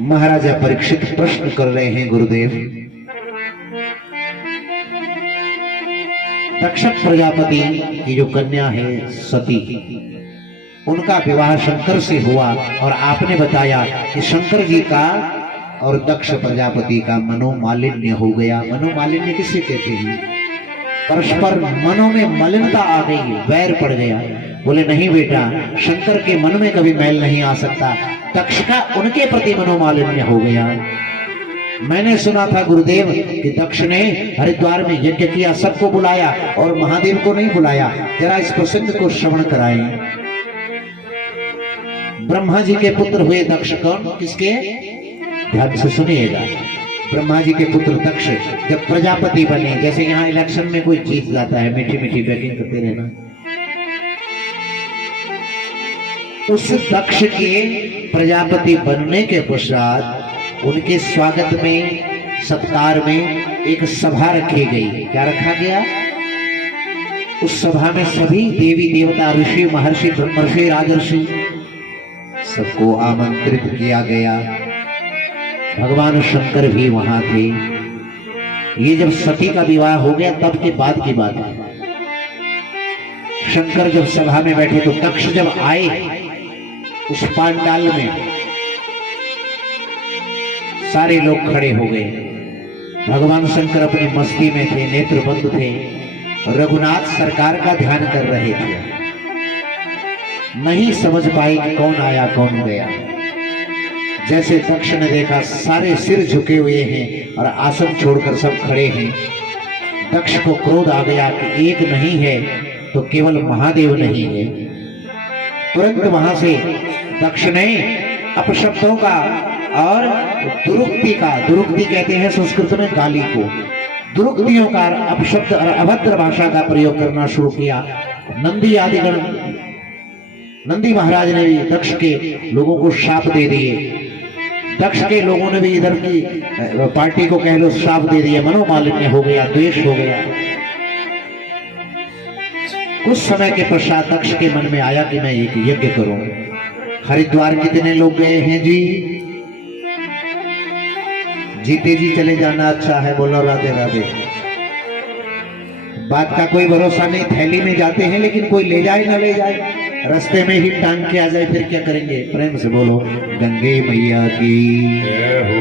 महाराजा परीक्षित प्रश्न कर रहे हैं गुरुदेव। दक्ष प्रजापति की जो कन्या है सती, उनका विवाह शंकर से हुआ और आपने बताया कि शंकर जी का और दक्ष प्रजापति का मनोमालिन्य हो गया। मनोमालिन्य किसे कहते हैं? परस्पर मनों में मलिनता आ गई, वैर पड़ गया। बोले नहीं बेटा, शंकर के मन में कभी मैल नहीं आ सकता, दक्ष का उनके प्रति मनोमालिन्य हो गया। मैंने सुना था गुरुदेव कि दक्ष ने हरिद्वार में यज्ञ किया, सबको बुलाया और महादेव को नहीं बुलाया। जरा इस प्रसंग को श्रवण कराएं। ब्रह्मा जी के पुत्र हुए दक्ष। कौन? किसके? ध्यान से सुनिएगा। ब्रह्मा जी के पुत्र दक्ष जब प्रजापति बने, जैसे यहाँ इलेक्शन में कोई जीत जाता है, मीठी मीठी बैटिंग करते रहना। उस दक्ष के प्रजापति बनने के पश्चात उनके स्वागत में, सत्कार में एक सभा रखी गई। क्या रखा गया? उस सभा में सभी देवी देवता, ऋषि, महर्षि, ब्रह्मर्षि, राजर्षि सबको आमंत्रित किया गया। भगवान शंकर भी वहां थे। ये जब सती का विवाह हो गया तब के बाद की बात है। शंकर जब सभा में बैठे तो दक्ष जब आए उस पांडाल में, सारे लोग खड़े हो गए। भगवान शंकर अपनी मस्ती में थे, नेत्र बंद थे, रघुनाथ सरकार का ध्यान कर रहे थे। नहीं समझ पाए कि कौन आया कौन गया। जैसे दक्ष ने देखा सारे सिर झुके हुए हैं और आसन छोड़कर सब खड़े हैं, दक्ष को क्रोध आ गया कि एक नहीं है तो केवल महादेव नहीं है। तुरंत वहां से दक्ष ने अपशब्दों का और दुरुक्ति का, दुरुक्ति कहते हैं संस्कृत में गाली को, दुरुक्तियों का, अपशब्द और अभद्र भाषा का प्रयोग करना शुरू किया। नंदी आदिगण, नंदी महाराज ने भी दक्ष के लोगों को शाप दे दिए। दक्ष के लोगों ने भी इधर की पार्टी को कह लो शाप दे दिया। मनोमालिन्य हो गया, द्वेष हो गया। कुछ समय के पश्चात दक्ष के मन में आया कि मैं एक यज्ञ करूं। हरिद्वार कितने लोग गए हैं जी? जीते जी चले जाना अच्छा है, बोलो राधे राधे। बात का कोई भरोसा नहीं, थैली में जाते हैं लेकिन कोई ले जाए ना ले जाए, रास्ते में ही टांग के आ जाए, फिर क्या करेंगे? प्रेम से बोलो गंगे मैया की जय हो।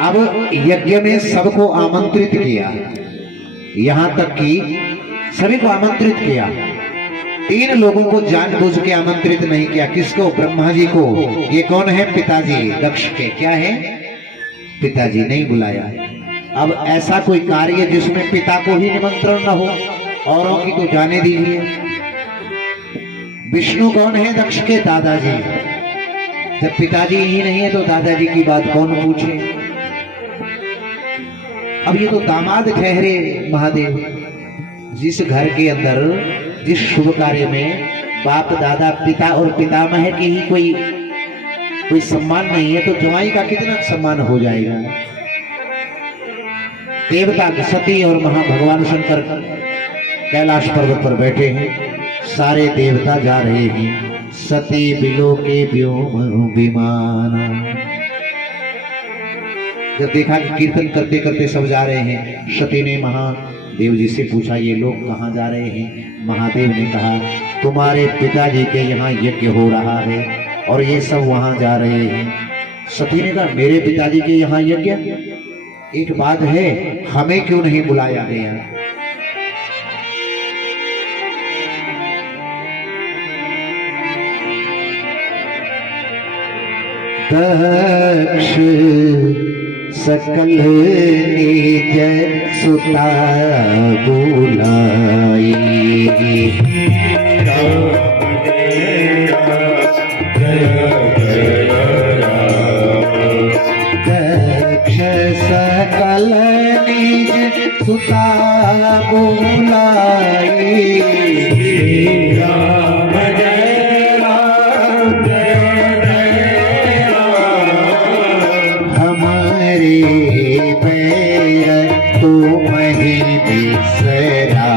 अब यज्ञ में सबको आमंत्रित किया, यहां तक कि सभी को आमंत्रित किया। 3 लोगों को जानबूझ के आमंत्रित नहीं किया। किसको? ब्रह्मा जी को। ये कौन है? पिताजी दक्ष के। क्या है? पिताजी। नहीं बुलाया। अब ऐसा कोई कार्य जिसमें पिता को ही निमंत्रण न हो, औरों की तो जाने दीजिए। विष्णु कौन है? दक्ष के दादाजी। जब पिताजी ही नहीं है तो दादाजी की बात कौन पूछे? अब ये तो दामाद ठहरे महादेव। जिस घर के अंदर, जिस शुभ कार्य में बाप, दादा, पिता और पितामह की ही कोई सम्मान नहीं है तो जवाई का कितना सम्मान हो जाएगा? देवता सती और भगवान शंकर कैलाश पर्वत पर बैठे हैं, सारे देवता जा रहे हैं। सती बिलो के व्योम विमाना। जब देखा कि कीर्तन करते करते सब जा रहे हैं, सती ने महादेव जी से पूछा ये लोग कहाँ जा रहे हैं? महादेव ने कहा तुम्हारे पिताजी के यहाँ यज्ञ हो रहा है और ये सब वहां जा रहे हैं। सती ने कहा मेरे पिताजी के यहाँ यज्ञ? एक बात है, हमें क्यों नहीं बुलाया गया? दक्ष सकल निज सुता बुलाई, दक्ष सकल निज सुता बुलाई, तुम ही बिसराई।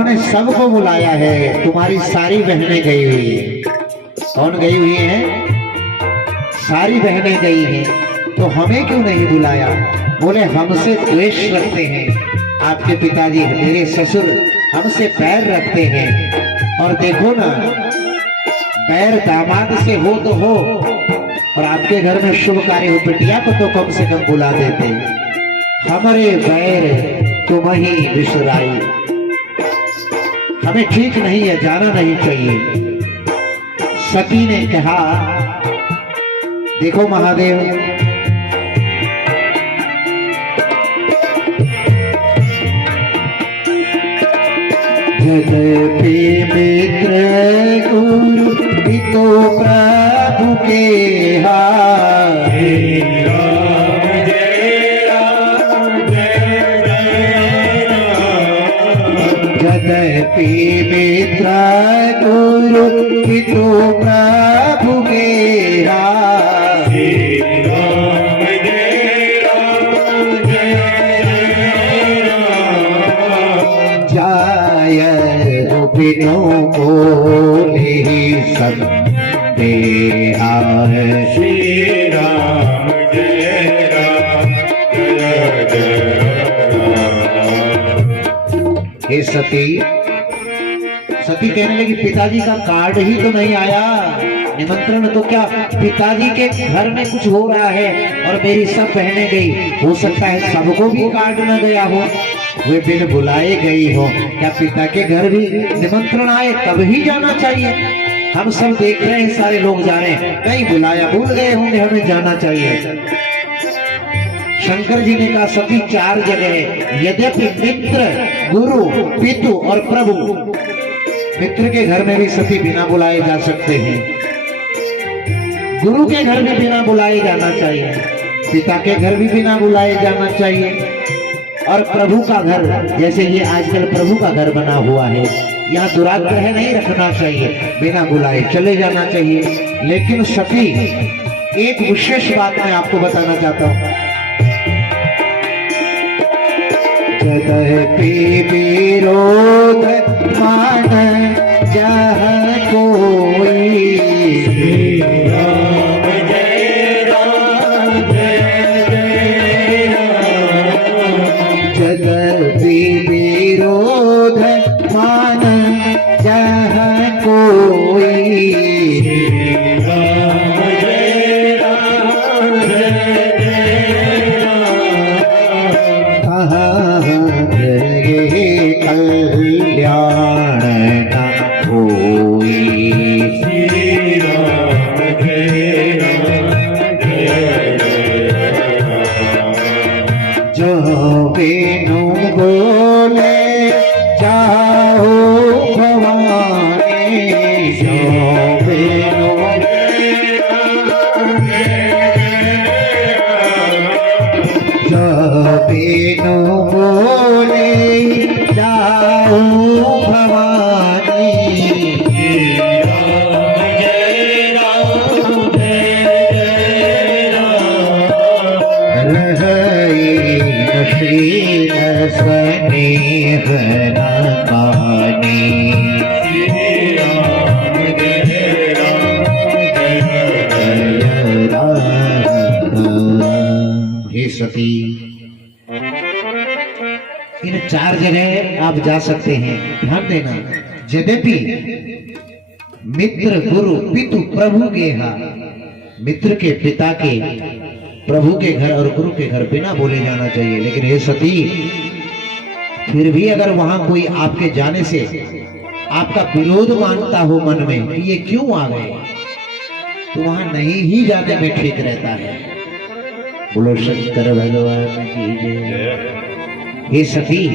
उन्होंने सबको बुलाया है, तुम्हारी सारी बहनें गई हुई है। कौन गई हुई है? सारी बहनें गई हैं, तो हमें क्यों नहीं बुलाया? बोले हमसे द्वेष रखते हैं आपके पिताजी, मेरे ससुर हमसे बैर रखते हैं। और देखो ना, बैर दामाद से हो तो हो, और आपके घर में शुभ कार्य हो, बिटिया को तो कम से कम बुला देते। हमारे बैर तुम ही बिसराई, हमें ठीक नहीं है, जाना नहीं चाहिए। सती ने कहा, देखो महादेव, यद्यपि मित्र गुरु पितो प्रभु के यद्यपि मित्र गुरु पितो प्रभु के बिनु बोले संदेहा है। श्री राम जय राम जय जय राम। हे सती, सती कहने लगी, पिताजी का कार्ड ही तो नहीं आया, निमंत्रण तो क्या, पिताजी के घर में कुछ हो रहा है और मेरी सब बहनें गई, हो सकता है सबको भी कार्ड न गया हो, वे बिन बुलाए गई हो। क्या पिता के घर भी निमंत्रण आए तब ही जाना चाहिए? हम सब देख रहे हैं, सारे लोग जा रहे हैं, नहीं बुलाया, भूल गए होंगे, हमें जाना चाहिए। शंकर जी ने कहा, सती चार जगह है, यद्यपि मित्र गुरु पितु और प्रभु, मित्र के घर में भी सती बिना बुलाए जा सकते हैं, गुरु के घर भी बिना बुलाए जाना चाहिए, पिता के घर भी बिना बुलाए जाना चाहिए, और प्रभु का घर, जैसे ये आजकल प्रभु का घर बना हुआ है, यहाँ दुराग्रह नहीं रखना चाहिए, बिना बुलाए चले जाना चाहिए। लेकिन सती, एक विशेष बात मैं आपको बताना चाहता हूँ। यद्यपि विरोध मान जहाँ कोई, विरोध मान जहाँ कोई, कल्याण न होई। जो बिनु बोले जाओ भवानी, जो बिनु बोले जाओ भवानी, स्नेह न कहानी। हे सती, इन चार जगह आप जा सकते हैं, ध्यान देना। यद्यपि मित्र गुरु पितु प्रभु के यहाँ, मित्र के पिता के, प्रभु के घर और गुरु के घर बिना बोले जाना चाहिए। लेकिन हे सती, फिर भी अगर वहां कोई आपके जाने से आपका विरोध मानता हो मन में कि ये क्यों आ गए, तो वहां नहीं ही जाने में ठीक रहता है। बोलो शंकर भगवान की जय। हे सती,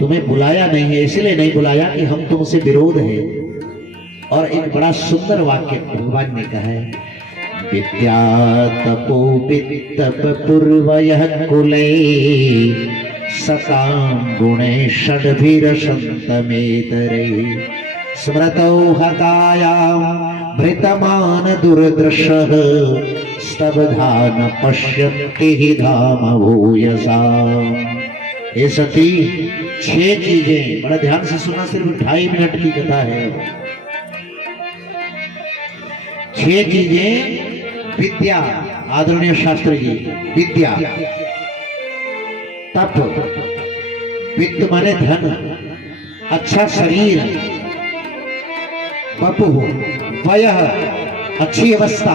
तुम्हें बुलाया नहीं है, इसलिए नहीं बुलाया कि हम तुमसे विरोध है। और एक बड़ा सुंदर वाक्य भगवान ने कहा है, विद्या तपो वित्तप पूर्वयः कुले सतां गुणे षड्भिरसन्तमेतरे स्मृतौ हतायां भृतमान दुर्दृशः स्तब्धा न पश्यन्ति हि धाम भूयसा। ये सती 6 चीजें, बड़ा ध्यान से सुना, सिर्फ 2.5 मिनट की कथा है। 6 चीजें, विद्या, आदरणीय शास्त्री जी, विद्या, तप, वित्त माने धन, अच्छा शरीर, बपु, वयः अच्छी अवस्था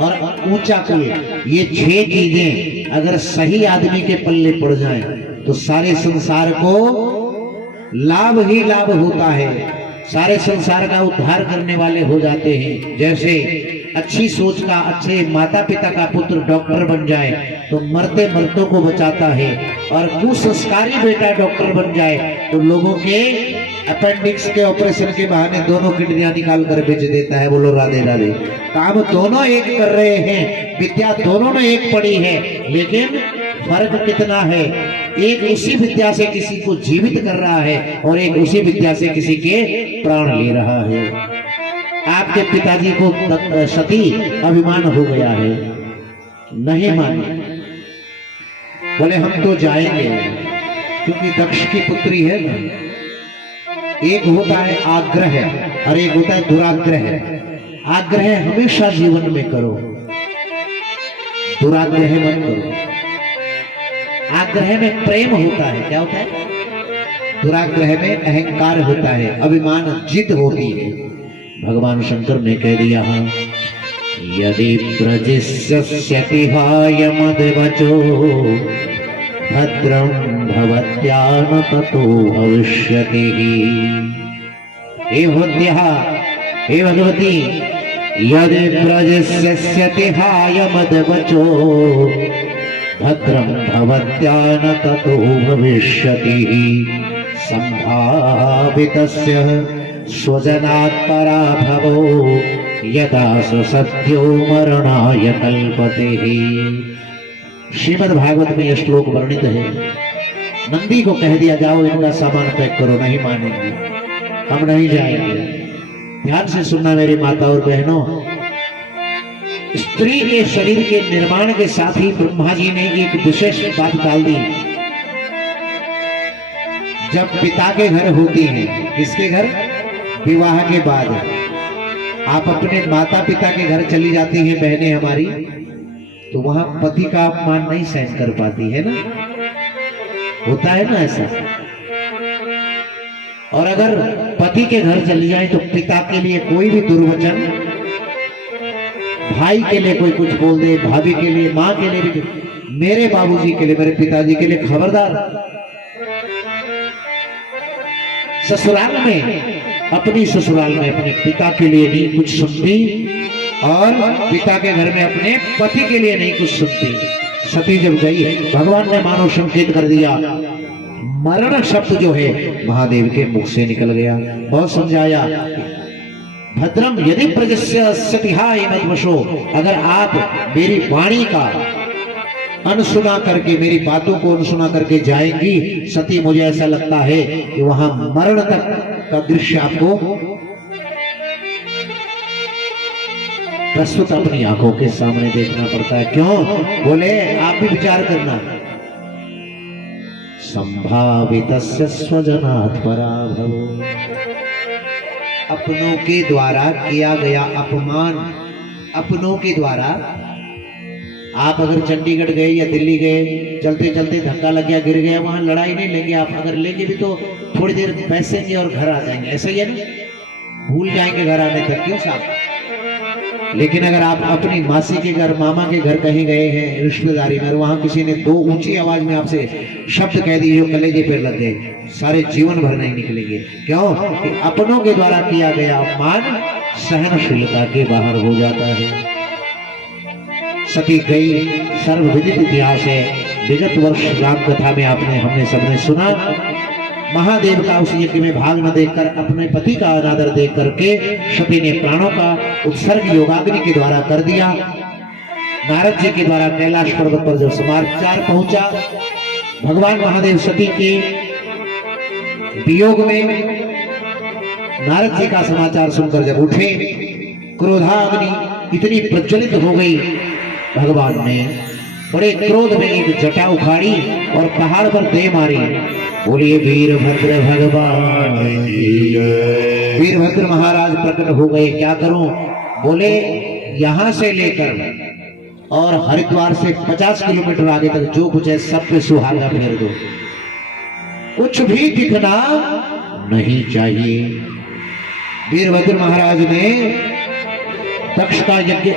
और ऊंचा कुल। ये 6 चीजें अगर सही आदमी के पल्ले पड़ जाएं तो सारे संसार को लाभ ही लाभ होता है, सारे संसार का उद्धार करने वाले हो जाते हैं। जैसे अच्छी सोच का, अच्छे माता पिता का पुत्र डॉक्टर बन जाए तो मरते मरतों को बचाता है, और कुसंस्कारी बेटा डॉक्टर बन जाए तो लोगों के अपेंडिक्स के ऑपरेशन के बहाने दोनों किडनियां निकाल कर बेच देता है। बोलो राधे राधे। काम दोनों एक कर रहे हैं, विद्या दोनों ने एक पढ़ी है, लेकिन फर्क कितना है, एक उसी विद्या से किसी को जीवित कर रहा है और एक उसी विद्या से किसी के प्राण ले रहा है। आपके पिताजी को सती अभिमान हो गया है, नहीं माने, बोले हम तो जाएंगे, क्योंकि दक्ष की पुत्री है ना। एक होता है आग्रह और एक होता है दुराग्रह। आग्रह हमेशा जीवन में करो, दुराग्रह मत करो। आग्रह में प्रेम होता है, क्या होता है? दुराग्रह में अहंकार होता है, अभिमान, जिद होती है। भगवान शंकर ने कह दिया, यदि प्रजिष्यति हायमद्वचो भद्रं भवत्यान ततो भविष्यति। हे भवत्याः, हे भगवती, यदि प्रजिष्यति हायमद्वचो भद्रं भवत्यान ततो भविष्यति। संभावितस्य स्वजनात् पराभवो यदा सत्यो मरणाय कल्पते। श्रीमद् भागवत में यह श्लोक वर्णित है। नंदी को कह दिया, जाओ इनका सामान पैक करो, नहीं मानेंगे, हम नहीं जाएंगे। ध्यान से सुनना मेरी माता और बहनों, स्त्री के शरीर के निर्माण के साथ ही ब्रह्मा जी ने एक विशेष बात डाल दी। जब पिता के घर होती है, किसके घर? विवाह के बाद आप अपने माता पिता के घर चली जाती हैं बहनें हमारी, तो वहां पति का अपमान नहीं सहन कर पाती है ना, होता है ना ऐसा। और अगर पति के घर चली जाए तो पिता के लिए कोई भी दुर्वचन, भाई के लिए कोई कुछ बोल दे, भाभी के लिए, माँ के लिए भी, मेरे बाबूजी के लिए, मेरे पिताजी के लिए खबरदार। ससुराल में, अपनी ससुराल में अपने पिता के लिए नहीं कुछ सुनती, और पिता के घर में अपने पति के लिए नहीं कुछ सुनती। सती जब गई, भगवान ने मानो संकेत कर दिया, मरण शब्द जो है महादेव के मुख से निकल गया। बहुत समझाया, भद्रम यदि प्रजस्यति हायमद्वचो, अगर आप मेरी वाणी का अनसुना करके, मेरी बातों को अनसुना करके जाएंगी सती, मुझे ऐसा लगता है कि वहां मरण तक का दृश्य आपको प्रस्तुत अपनी आंखों के सामने देखना पड़ता है। क्यों? बोले आप भी विचार करना, संभावितस्य स्वजनात् पराभवो, अपनों के द्वारा किया गया अपमान, अपनों के द्वारा। आप अगर चंडीगढ़ गए या दिल्ली गए, चलते चलते धक्का लग गया, गिर गया, वहां लड़ाई नहीं लेंगे आप, अगर लेंगे भी तो थोड़ी देर बैठेंगे और घर आ जाएंगे, ऐसा ही है ना, भूल जाएंगे घर आने तक, क्यों साहब? लेकिन अगर आप अपनी मासी के घर, मामा के घर कहीं गए हैं रिश्तेदारी में, वहां किसी ने 2 ऊंची आवाज में आपसे शब्द कह दिए जो कलेजे पे लग गए, सारे जीवन भर नहीं निकलेंगे। क्यों? कि अपनों के द्वारा किया गया अपमान सहनशीलता के बाहर हो जाता है। सती गई, सर्वविदित इतिहास है, विगत वर्ष राम कथा में आपने, हमने सबने सुना, महादेव का उस यज्ञ में भाग न देखकर, अपने पति का अनादर देख करके सती ने प्राणों का उत्सर्ग योगाग्नि के द्वारा कर दिया। नारद जी के द्वारा कैलाश पर्वत पर जब समाचार पहुंचा, भगवान महादेव सती के वियोग में नारद जी का समाचार सुनकर जब उठे, क्रोधाग्नि इतनी प्रज्वलित हो गई, भगवान ने बड़े क्रोध में एक जटा उखाड़ी और पहाड़ पर दे मारी। बोलिए वीरभद्र भगवान की जय। वीरभद्र महाराज प्रकट हो गए। क्या करूं? बोले यहां से लेकर और हरिद्वार से 50 किलोमीटर आगे तक जो कुछ है सब पे सुहागा फेर दो, कुछ भी दिखना नहीं चाहिए। वीरभद्र महाराज ने दक्ष का यज्ञ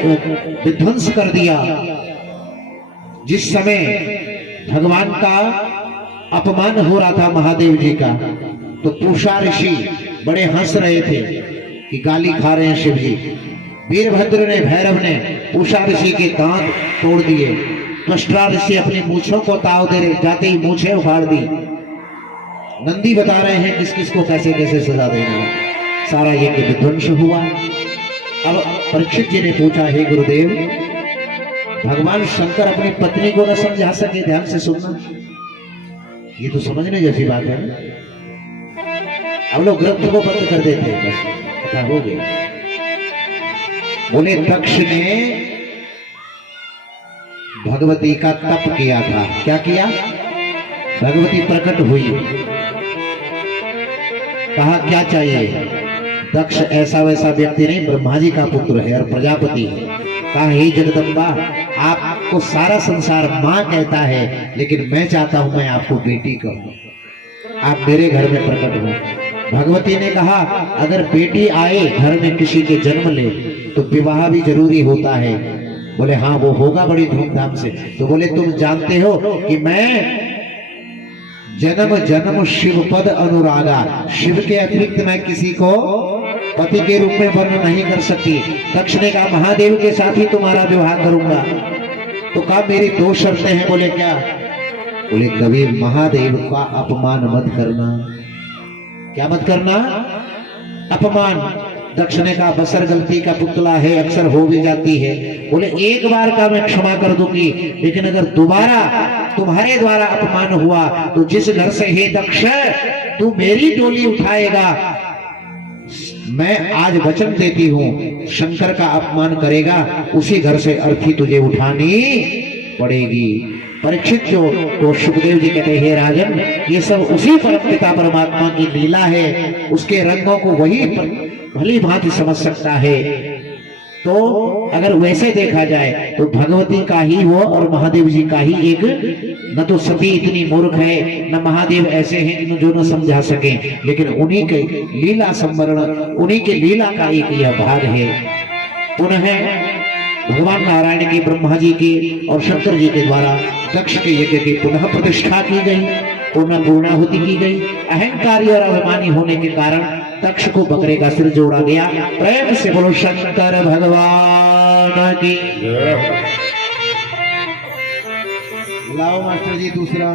विध्वंस कर दिया। जिस समय भगवान का अपमान हो रहा था महादेव जी का, तो पूषा ऋषि बड़े हंस रहे थे कि गाली खा रहे हैं शिव जी। वीरभद्र ने, भैरव ने पूषा ऋषि के दांत तोड़ दिए। त्वष्टा ऋषि अपनी मूछों को ताव दे रहे, जाते ही मूछें उखाड़ दी। नंदी बता रहे हैं किस किस को कैसे कैसे सजा देना है। सारा यज्ञ विध्वंस हुआ। अब परीक्षित जी ने पूछा, हे गुरुदेव, भगवान शंकर अपनी पत्नी को न समझा सके? ध्यान से सुनना, ये तो समझने जैसी बात है। अब लोग ग्रंथ को बंद कर देते हैं, बस कथा हो गई। बोले दक्ष ने भगवती का तप किया था। क्या किया? भगवती प्रकट हुई। कहा क्या चाहिए? दक्ष ऐसा वैसा व्यक्ति नहीं, ब्रह्मा जी का पुत्र है और प्रजापति है। कहा हे जगदम्बा, आपको सारा संसार मां कहता है, लेकिन मैं चाहता हूं मैं आपको बेटी कहूं, आप मेरे घर में प्रकट हो। भगवती ने कहा अगर बेटी आए घर में किसी के जन्म ले तो विवाह भी जरूरी होता है। बोले हाँ वो होगा बड़ी धूमधाम से। तो बोले तुम जानते हो कि मैं जन्म जन्म शिव पद अनुरागा, शिव के अतिरिक्त मैं किसी को पति के रूप में वर्ण नहीं कर सकती। दक्ष ने कहा महादेव के साथ ही तुम्हारा विवाह करूंगा। तो कहा मेरी 2 शर्तें हैं। बोले क्या? बोले कभी महादेव का अपमान मत करना। क्या मत करना? अपमान। दक्ष ने कहा बसर गलती का पुतला है, अक्सर हो भी जाती है। बोले एक बार का मैं क्षमा कर दूंगी, लेकिन अगर दोबारा तुम्हारे द्वारा अपमान हुआ तो जिस घर से हे दक्ष तू मेरी डोली उठाएगा, मैं आज वचन देती हूं शंकर का अपमान करेगा उसी घर से अर्थी तुझे उठानी पड़ेगी। परीक्षित जो तो सुखदेव जी कहते हैं राजन, ये सब उसी परमपिता परमात्मा की लीला है, उसके रंगों को वही भली भांति समझ सकता है। तो अगर वैसे देखा जाए तो भगवती का ही वो और महादेव जी का ही एक, न तो सती इतनी मूर्ख है, न महादेव ऐसे हैं कि जो न समझा सके, लेकिन उन्हीं के लीला संवरण, उन्हीं के लीला का एक यह भाग है। पुनः भगवान नारायण की, ब्रह्मा जी की और शंकर जी के द्वारा दक्ष के यज्ञ की पुनः प्रतिष्ठा की गई, पुनः पूर्णाहुति की गई। अहंकारी और अभिमानी होने के कारण दक्ष को बकरे का सिर जोड़ा गया। प्रेम से बोलो शंकर भगवान की। लाओ मास्टर जी दूसरा।